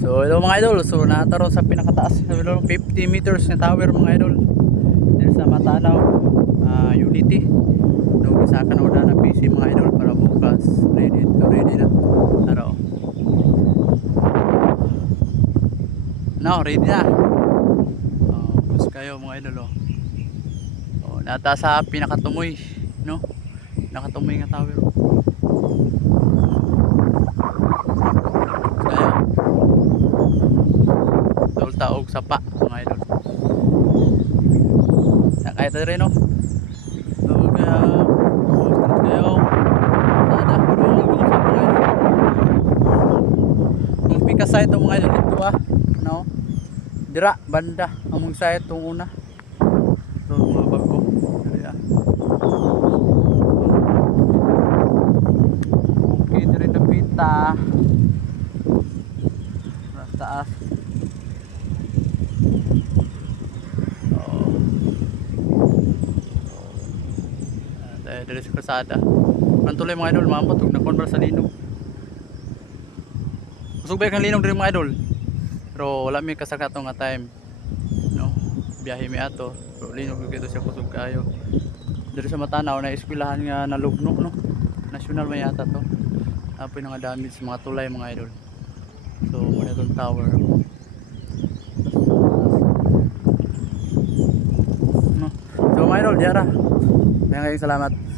So hello mga idol, so nataro sa pinakataas sa 50 meters na tower mga idol dito sa Matanaw, Unity. No, isa ka na una na PC mga idol para bukas ready na taro. No, ready na. Bus kayo mga idol. Nata sa pinakatumoy, no? Nakatumoy nga tower. Tol taog sapa mga idol. Nakita rin no. So kaya kayo sana kung pika sa ito mga idol ito no. Dira banda among sa itong una. So mga bago. Okay diri na pita. Nasa taas. Dari sa kalsada. Mantuloy mga idol, maambot ug nakonbra sa linog. Usog ba kang linog diri mga idol. Pero wala mi kasakato nga time. No, biyahe mi ato. Pero linog gyud siya kusog kayo. Diri sa Matanaw na eskwelahan nga nalugno no. National man yata to. Apoy nga damage sa mga tulay mga idol. So muna tong tower. No. So mga idol, diara. Maraming salamat.